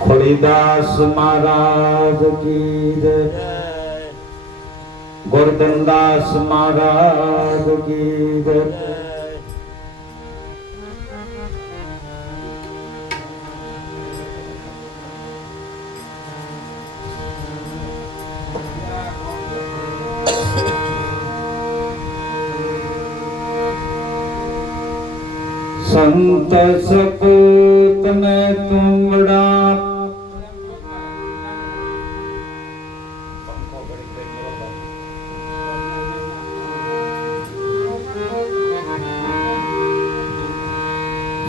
ખોડીદાસ મહારાજ કી જય, ગોરધનદાસ મહારાજ કી જય। संत सपूत में तुमड़ा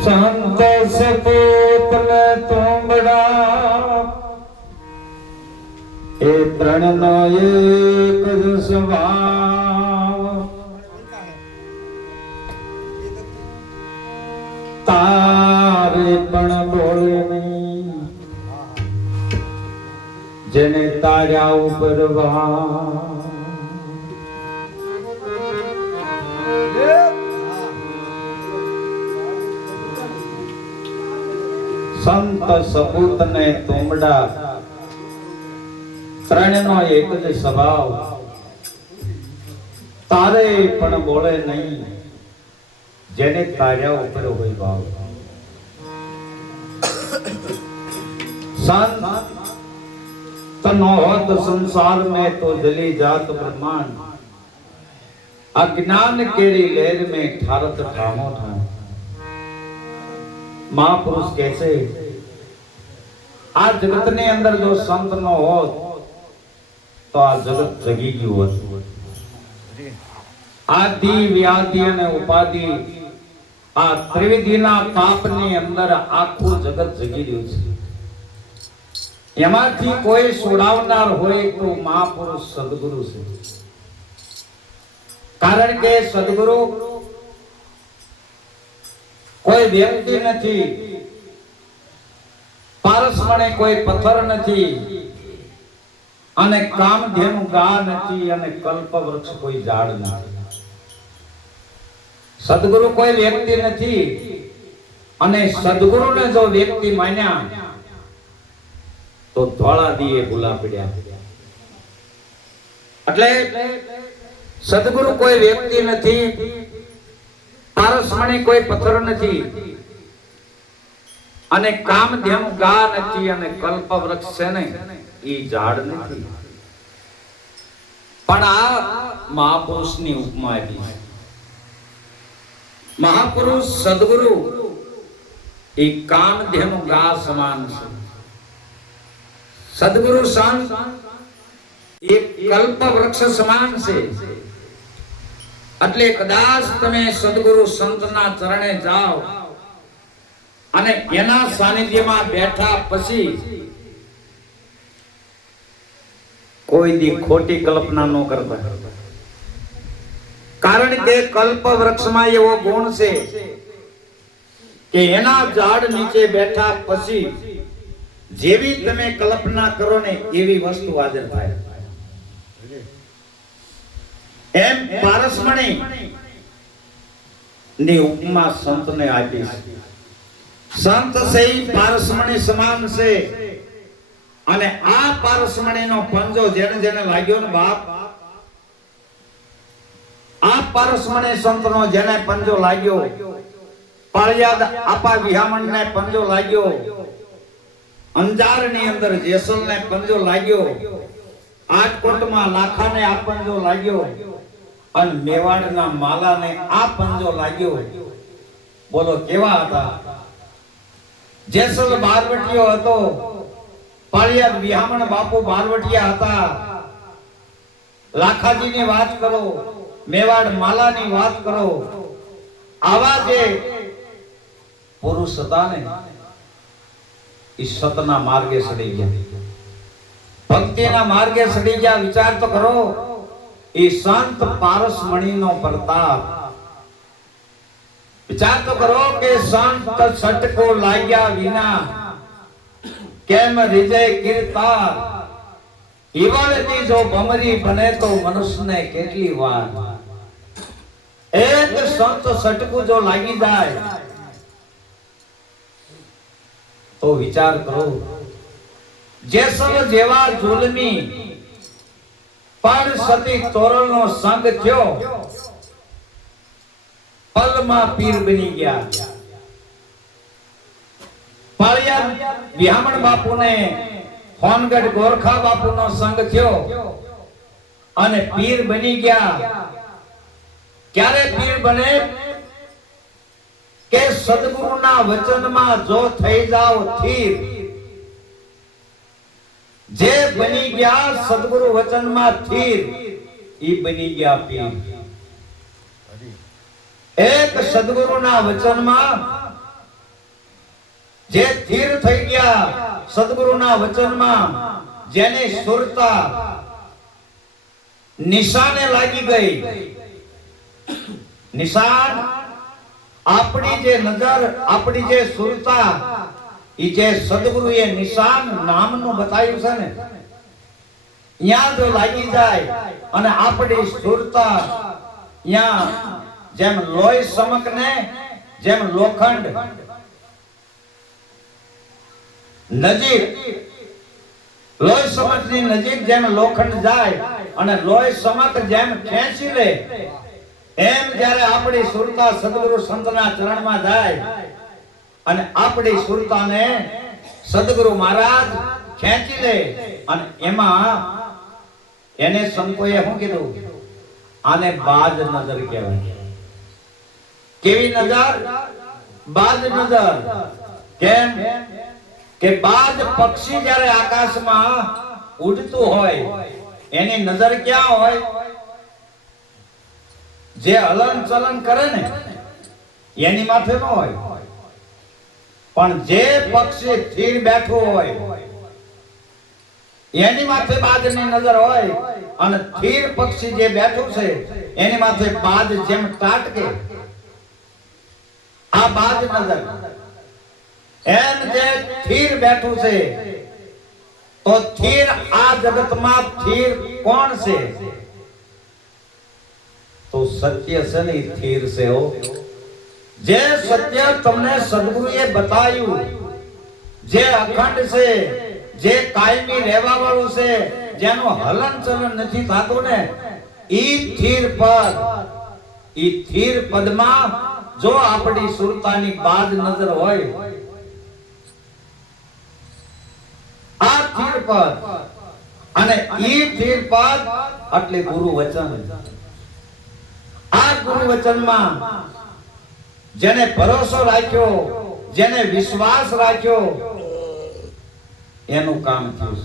संत सपूत में तुमड़ा ए त्रण नो एक ज स्वभाव तारे पण बोले नहीं जेने तार्या ऊपर संत सपूत ने तुमड़ा त्रण नो एक ज स्वभाव तारे पण बोले नहीं जेने तार्या ऊपर होई भाव। संत तनोहत संसार में तो जली जात ब्रह्मांड अज्ञान केड़ी लहर में ठारत ठामो ठाम। महापुरुष कैसे आ जगत ने अंदर जो संत नो होत तो आ जगत जगी गयो होत। आदि व्याधि ने उपाधि आ त्रिविधिना तापनी अंदर आखું જગત જગી રહ્યું છે। એમાંથી કોઈ છોડાવનાર હોય તો મહાપુરુષ સદગુરુ છે। કારણ કે સદગુરુ કોઈ વ્યક્તિ નથી, પારસમણે કોઈ પથ્થર નથી અને કામધેનુ ગા નથી અને કલ્પવૃક્ષ કોઈ ઝાડ નથી। સદગુરુ કોઈ વ્યક્તિ નથી અને સદગુરુને જો વ્યક્તિ માન્યા તો ધોળા દીએ ભૂલા પડ્યા। એટલે સદગુરુ કોઈ વ્યક્તિ નથી, પારસમણી કોઈ પથ્થર નથી અને કામધેનુ ગા નથી અને કલ્પવૃક્ષ છે ને ઈ ઝાડ નથી। પણ આ મહાપુરુષની ઉપમા આપી છે। महापुरुष सदगुरु एक कामधेनु गा समान છે। सदगुरु संत एक कल्प वृक्ष समान છે। એટલે કદાચ તમે સદગુરુ સંતના ચરણે જાઓ અને એના સાનિધ્યમાં બેઠા પછી કોઈ દી ખોટી કલ્પના ન કરતા। કારણ કે કલ્પ વૃક્ષમાં એવો ગુણ છે કે એના ઝાડ નીચે બેઠા પછી જેવી તમે કલ્પના કરો ને એવી વસ્તુ હાજર થાય। એમ પારસમણી ની ઉપમા સંતને આપી છે। સંત છે પારસમણી સમાન છે અને આ પારસમણીનો પંજો જેને જેને લાગ્યો ને બાપ, આ પારસમણી સંતનો જેને પંજો લાગ્યો, પાળિયાદ આપા વિહામણને પંજો લાગ્યો, અંજારની અંદર જેસલને પંજો લાગ્યો, આજકોટમાં લાખાને આ પંજો લાગ્યો અને મેવાડના માલાને આ પંજો લાગ્યો। બોલો કેવા હતા? જેસલ બારવટીયો હતો, પાળિયાદ વિહામણ બાપુ બારવટીયા હતા। લાખાજીની વાત કરો, મેવાડ માલાની વાત કરો, આવા જે પુરુષ હતા ને ઈ સતના માર્ગે સડી ગયા, ભક્તિના માર્ગે સડી ગયા। વિચાર તો કરો, ઈ સંત પારસમણીનો પ્રતાપ। વિચાર તો કરો કે સંત છટકો લાગ્યા વિના કેમ હૃદય કીર્તાર। ઈવળતી જો ભમરી બને તો મનુષ્યને કેટલી વાર। એક સંત સટકું જો લાગી જાય તો વિચાર કરો, જેસલ જેવા જુલમી પણ સતી તોરણનો સંગ થયો, પલમાં પીર બની ગયા. પાળિયા વિહામણ બાપુને હોનગઢ ગોરખા બાપુનો સંગ થયો અને પીર બની ગયા. ક્યારે પીર બને કે સદગુરુના વચનમાં જો થઈ જાવ થીર. જે બની ગયા સદગુરુ વચનમાં થીર, ઈ બની ગયા પીર. એક સદગુરુના વચનમાં જે થીર થઈ ગયા, સદગુરુના વચનમાં જેને સુરતા નિશાને લાગી ગઈ. નિશાન આપણી જે નજર, આપણી જે સુરતા, ઈ જે સદગુરુએ નિશાન નામનું બતાવ્યું છે ને, ત્યાં જો લાગી જાય અને આપણી સુરતા ત્યાં જેમ લોહી સમક ને જેમ લોખંડ નજીક, લોહી સમક ની નજીક જેમ લોખંડ જાય અને લોહી સમક જેમ ખેંચી લે, એમ જ્યારે આપણી સુરતા સદગુરુ સંતના ચરણમાં જાય અને આપણી સુરતાને સદગુરુ મહારાજ ખેંચી લે, અને એમાં એને સંતોએ શું કીધું? આને બાજ નજર કહેવાય. કેવી નજર? બાજ નજર. કેમ કે બાજ પક્ષી જ્યારે આકાશમાં ઉડતું હોય, એની નજર ક્યાં હોય? જે હલન ચલન કરે ને એની માથે ન હોય, પણ જે પક્ષી સ્થિર બેઠું હોય એની માથે બાજની નજર હોય. અને સ્થિર પક્ષી જે બેઠું છે એની માથે બાજ જેમ તાટકે, આ બાજ નજર. એમ જે સ્થિર બેઠું છે, તો સ્થિર આ જગતમાં સ્થિર કોણ છે? તો સત્ય છે ને, સ્થિર છે. હો, જે સત્ય તમને સદગુરુએ બતાવ્યું, જે અખંડ છે, જે કાયમી રહેવા વાળું છે, જેનું હલન ચલન નથી થતું ને, ઈ સ્થિર પદ. ઈ સ્થિર પદમાં જો આપણી સુરતાની બાજ નજર હોય, આ સ્થિર પદ, અને ઈ સ્થિર પદ એટલે ગુરુ વચન. આ ગુરુ વચનમાં જેને ભરોસો રાખ્યો, જેને વિશ્વાસ રાખ્યો, એનું કામ થયું.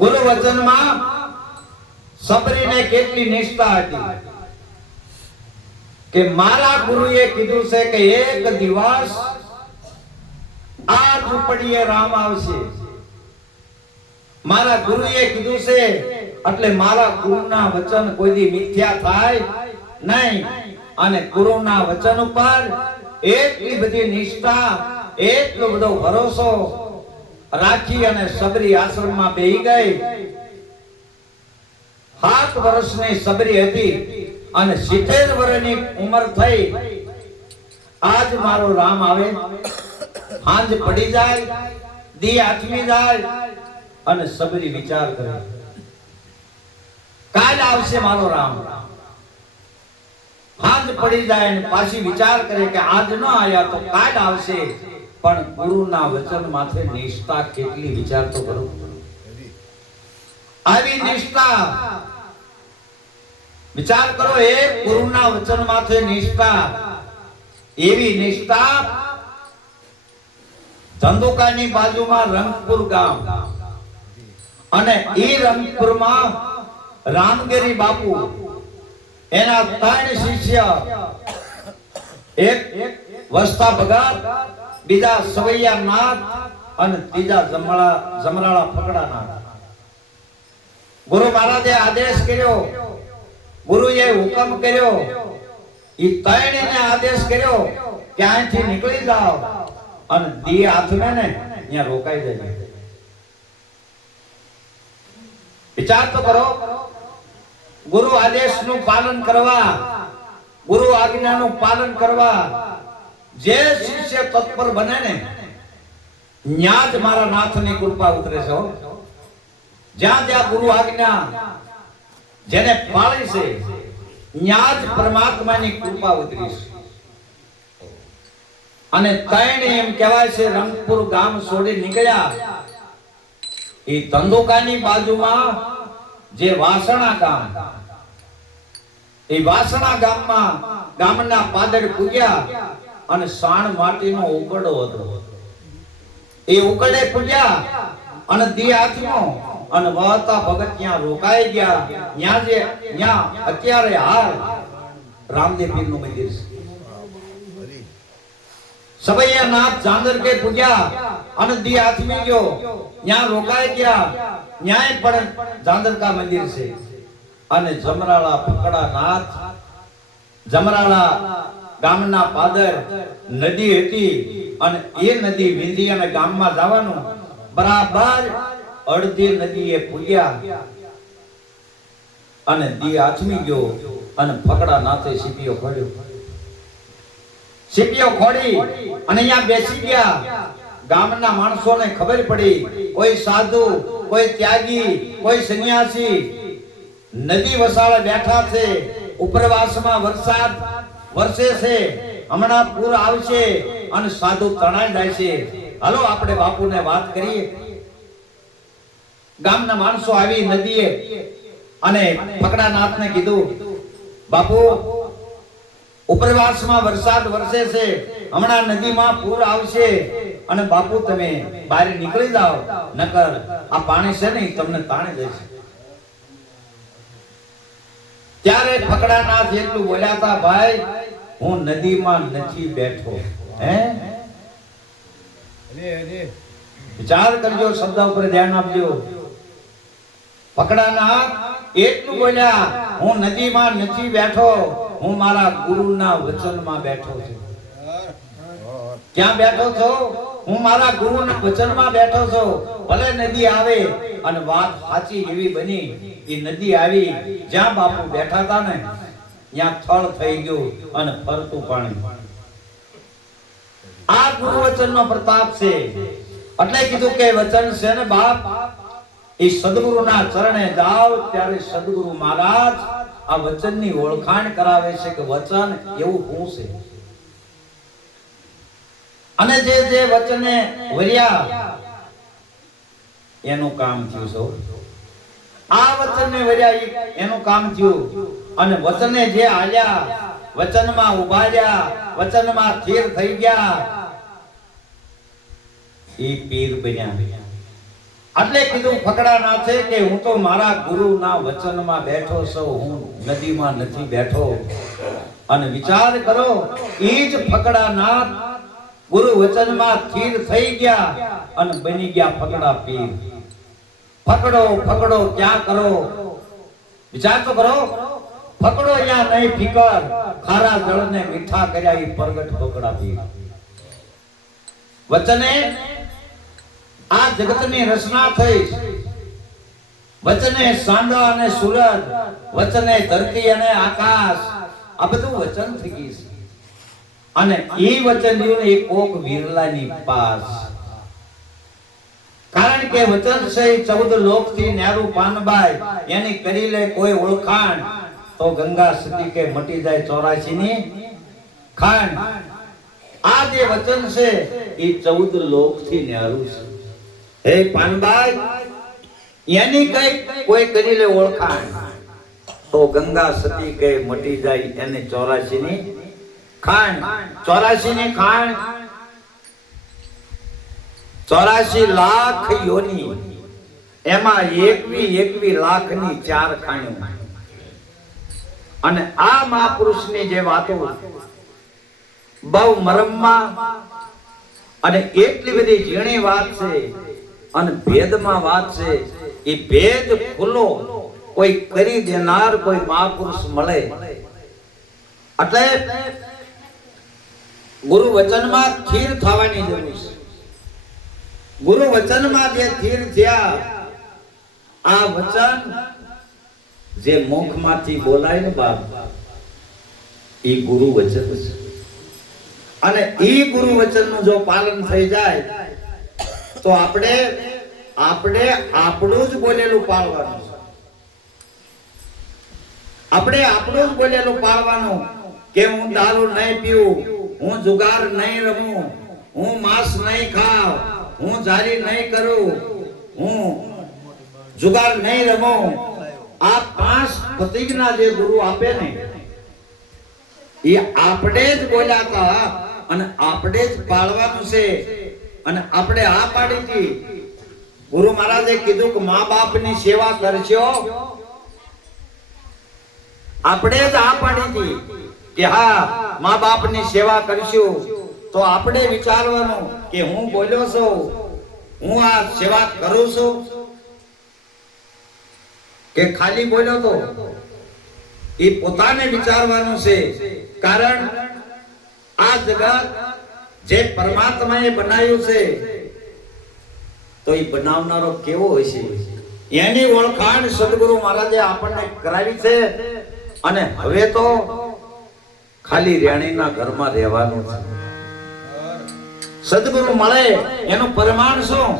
ગુરુ વચનમાં સબરીને કેટલી નિષ્ઠા હતી કે મારા ગુરુએ કીધું છે કે એક દિવસ આ ઝૂંપડીએ રામ આવશે. મારા ગુરુએ કીધું છે એટલે મારા ગુરુના વચન કોઈ દી મિથ્યા થાય નહીં. અને ગુરુના વચન ઉપર એટલી બધી નિષ્ઠા, એટલો બધો ભરોસો રાખી અને સબરી આશ્રમમાં બેહી ગઈ. 7 વર્ષની સબરી હતી અને 70 વર્ષની ઉંમર થઈ. આજ મારો રામ આવે, હાંજ પડી જાય, દી આથમી જાય અને સબરી વિચાર કરે, કાલ આવશે મારો રામ. હાંજ પડી જાય અને પાછી વિચાર કરે કે આજ ન આયા તો કાલ આવશે. પણ ગુરુના વચન માથે નિષ્ઠા કેટલી, વિચાર તો કરો. આવી નિષ્ઠા, વિચાર કરો, એક ગુરુના વચન માથે નિષ્ઠા. એવી નિષ્ઠા ધંધુકાની બાજુમાં રંગપુર ગામ, અને ઈ રંગપુરમાં રામગીરી બાપુ, એના 3 શિષ્ય, એક વસ્તા ભગત, બીજા સવૈયા નાથ અને ત્રીજા જમરાળા ફકડા નાથ. ગુરુ મહારાજે આદેશ કર્યો, ગુરુએ હુકમ કર્યો, ઈ 3 ને આદેશ કર્યો કે અહીંથી નીકળી જાઓ અને દી હાથમે ને ત્યાં રોકાઈ જજો. વિચાર તો કરો, ગુરુ આદેશનું પાલન કરવા, ગુરુ આજ્ઞાનું પાલન કરવા જે શિષ્ય તત્પર બને ને ન્યા જ મારા નાથની કૃપા ઉતરે છે. જ્યાં જ્યાં ગુરુ આજ્ઞા જેને પાળી છે ન્યા જ પરમાત્માની કૃપા ઉતરી છે. અને તૈણ એમ કહેવાય છે રંગપુર ગામ છોડી નીકળ્યા એ ધંધુકાની બાજુમાં જે વાસણા ગામ, એ વાસણા ગામમાં ગામના પાદર પૂજ્યા અને સાણ માટીનો ઉકરડો હતો. એ ઉકરડે પૂજ્યા અને દી હાથમાં અને વહતા ભગત ત્યાં રોકાઈ ગયા. ત્યાં અત્યારે હાલ રામદેવ પીરનું મંદિર છે. સવૈયાનાથ ચાંદર કે પૂજ્યા અને દી હાથમી ગયો, ત્યાં રોકાઈ ગયા. ન્યાય પણ ચાંદરકા મંદિર છે. અને જમરાળા ફકડાનાથ, જમરાળા ગામના પાદર નદી હતી અને એ નદી વિંધી અને ગામમાં જવાનું બરાબર અડધી નદીએ પૂજ્યા અને દી આથમી ગયો અને ફકડાનાથે સીપીઓ ખોલ્યો. સીપીઓ ખોડી અને અહીંયા બેસી ગયા. ગામના માણસોને ખબર પડી કોઈ સાધુ, કોઈ ત્યાગી, કોઈ સંન્યાસી નદી વસાળે બેઠા છે. ઉપરવાસમાં વરસાદ વરસે છે, હમણાં પૂર આવશે અને સાધુ તણાઈ જાય છે. હાલો આપણે બાપુને વાત કરીએ. ગામના માણસો આવી નદીએ અને ફકડાનાથને કીધું, બાપુ ઉપરવાસમાં વરસાદ વરસે છે, હમણાં નદીમાં પૂર આવશે અને બાપુ તમે બહાર નીકળી જાઓ, નકર આ પાણી છે ને તમને તાણી જશે. ત્યારે ફકડાનાથ એટલું બોલ્યા હતા, ભાઈ હું નદીમાં નથી બેઠો. હે વિચાર કરજો, શબ્દ ઉપર ધ્યાન આપજો. ફકડાનાથ એટલું બોલ્યા, હું નદીમાં નથી બેઠો, હું મારા ગુરુના વચનમાં બેઠો છું. ક્યાં બેઠો છો? હું મારા ગુરુના વચનમાં બેઠો છું. ભલે નદી આવે અને વાત સાચી એવી બની, એ નદી આવી જ્યાં બાપુ બેઠા હતા ને ત્યાં થળ થઈ ગયું અને ફરતું પાણી. આ ગુરુ વચનનો પ્રતાપ છે. એટલે કીધું કે વચન છે ને બાપ, એ સદગુરુના ચરણે જાઓ ત્યારે સદગુરુ મહારાજ આ વચનની ઓળખાણ કરાવે છે કે વચન એવું શું છે. અને જે જે વચને વર્યા એનું કામ થયું છે. આ વચનને વર્યા એનું કામ થયું. અને વચને જે આલ્યા, વચનમાં ઉભા રહ્યા, વચનમાં સ્થિર થઈ ગયા, એ પીર બન્યા. એટલે કીધું ફકડાનાથે કે હું તો મારા ગુરુના વચનમાં બેઠો છું, હું નદીમાં નથી બેઠો. અને વિચાર કરો, એ જ ફકડાનાથ ગુરુ વચનમાં સ્થિર થઈ ગયા અને બની ગયા ફકડા પીર. ફકડો ફકડો ક્યાં કરો, વિચાર તો કરો. ફકડો અહીંયા નહીં ફિકર, ખારા જળને મીઠા કર્યા એ પ્રગટ ફકડા પીર. વચને આ જગતની રચના થઈ. વચને સાંડા અને સૂરજ, વચને ધરતી અને આકાશ, આ બધું વચન થઈ ગયું છે. અને એ વચન રહ્યું એક કોક વિરલાની પાસ. કારણ કે વચન છે 14 લોકથી ન્યારું પાનબાઈ, એની કરી લે કોઈ ઓળખાણ તો ગંગા સતી કે મટી જાય 84 ની ખાંડ. આ જે વચન છે એ 14 લોકથી ન્યારું છે. હે પાનબાઈ, એની કઈ કોઈ કરી લે ઓળખાણ તો ગંગા સતી કે મટી જાય એને 84 ની ખાંડ. 84 ની ખાંડ, 84 લાખ યોની, એમાં 21 લાખની 4 ખાણ્યો. અને આ મહાપુરુષની જે વાતો બહુ મરમમાં અને એટલી બધી ઝીણી વાત છે અને ભેદમાં વાત છે. એ ભેદ ખુલ્લો કોઈ કરી દેનાર કોઈ મહાપુરુષ મળે. એટલે ગુરુ વચનમાં સ્થિર થવાની જરૂર છે. ગુરુ વચનમાં જે સ્થિર થયા, આ વચન જે મુખમાંથી બોલાય ને બાપ એ ગુરુ વચન છે અને એ ગુરુ વચનનું જો પાલન થઈ જાય તો આપણે આપણું જ બોલેલું પાળવાનું છે. આપણે આપણું જ બોલેલું પાળવાનું કે હું દારૂ નહીં પીવું, હું જુગાર નહીં રમું, હું માંસ નહીં ખાવ, હું જારી નહીં કરું, હું જુગાર નહીં રમું. આ 5 પ્રતિજ્ઞા જે ગુરુ આપે ને એ આપણે જ બોલ્યા હતા અને આપણે જ પાળવાનું છે. અને આપણે આ પાડી હતી. ગુરુ મહારાજે કીધું કે મા બાપની સેવા કરશો. આપણે જ આ પાડી હતી કે હા મા બાપની સેવા કરશું. તો આપણે વિચારવાનું કે હું બોલ્યો છું, હું આ સેવા કરું છું કે ખાલી બોલ્યો તો. એ પોતાને વિચારવાનું છે. કારણ આ જગત જે પરમાત્માએ બનાવ્યું છે તો એ બનાવનારો કેવો હોય છે એની ઓળખાણ સદગુરુ મહારાજે આપણને કરાવી છે. અને હવે તો ખાલી રેણીના ઘરમાં રહેવાનું છે. સદગુરુ મળે એનું પ્રમાણ શું?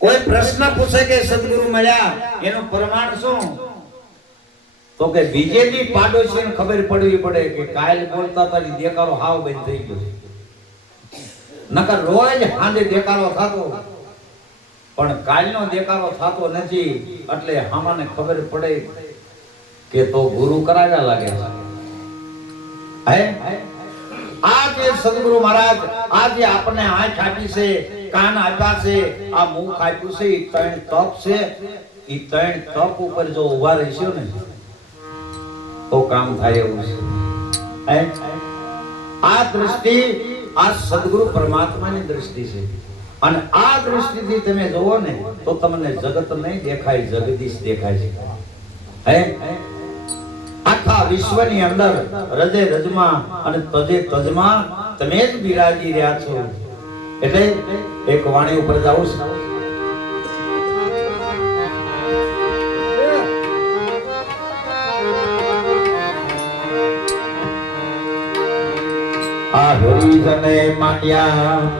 કોઈ પ્રશ્ન પૂછે કે સદગુરુ મળ્યા એનું પ્રમાણ શું? તો કે બીજેથી પાડોશીને ખબર પડવી પડે કે કાલ બોલતા હતા એ દેકારો હાવ બંધ થઈ ગયો. નકર રોજ હાંજે દેકારો થતો પણ કાલનો દેકારો થતો નથી. એટલે હામાને ખબર પડે કે તો ગુરુ કરાવ્યા લાગે છે. આ જે સદગુરુ મહારાજ આ જે આપણને આંખ આપી છે, કાન આપ્યા છે, આ મુખ આપ્યું છે, એ 3 તપ છે. એ 3 તપ ઉપર જો ઉભા રહીશું ને તો કામ થાય એવું છે. આ દ્રષ્ટિ આ સદગુરુ પરમાત્માની દ્રષ્ટિ છે. અને આ દ્રષ્ટિથી તમે જોવો ને તો તમને જગત નહીં દેખાય, જગદીશ દેખાય છે. આખા વિશ્વની અંદર હૃદય રજમાં અને તજે તજમાં તમે જ બિરાજી રહ્યા છો. એટલે એક વાણી ઉપર જાઉં છું. આ હરિજને માન્યા